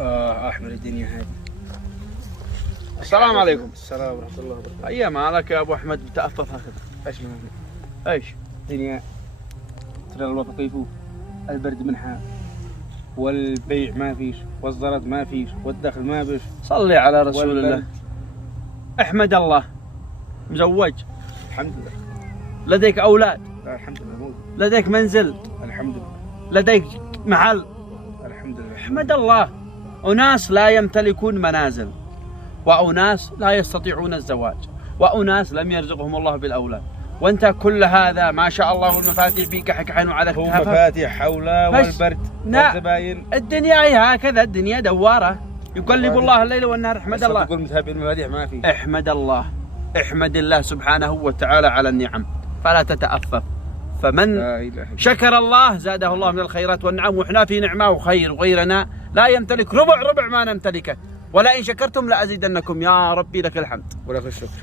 احمد الدنيا هذه. السلام عليكم. السلام ورحمه الله وبركاته. ايام مالك يا ابو احمد متأفف هكذا؟ ايش مالك؟ ايش؟ الدنيا ترى الوضع كيفه، البرد منها والبيع ما فيش والزرد ما فيش والدخل ما فيش. صلي على رسول الله. والبرد. احمد الله. مزوج؟ الحمد لله. لديك اولاد؟ لا الحمد لله موجود. لديك منزل؟ الحمد لله. لديك محل؟ الحمد لله. احمد الله. أناس لا يمتلكون منازل، وأناس لا يستطيعون الزواج، وأناس لم يرزقهم الله بالأولاد، وأنت كل هذا ما شاء الله والمفاتيح بيك حكحين وعلى هو كتافك. مفاتيح حوله والبرد والزباين. الدنيا هي هكذا، الدنيا دوارة يقلب الله الليل والنهار. احمد الله. تقول متابعين المفاتيح ما في. احمد الله. احمد الله سبحانه وتعالى على النعم، فلا تتأفف. فمن لا إله إلا شكر الله زاده الله من الخيرات والنعم، وإحنا في نعمة وخير، وغيرنا لا يمتلك ربع ما نمتلكه، ولئن شكرتم لأزيدنكم. يا ربي لك الحمد ولك الشكر.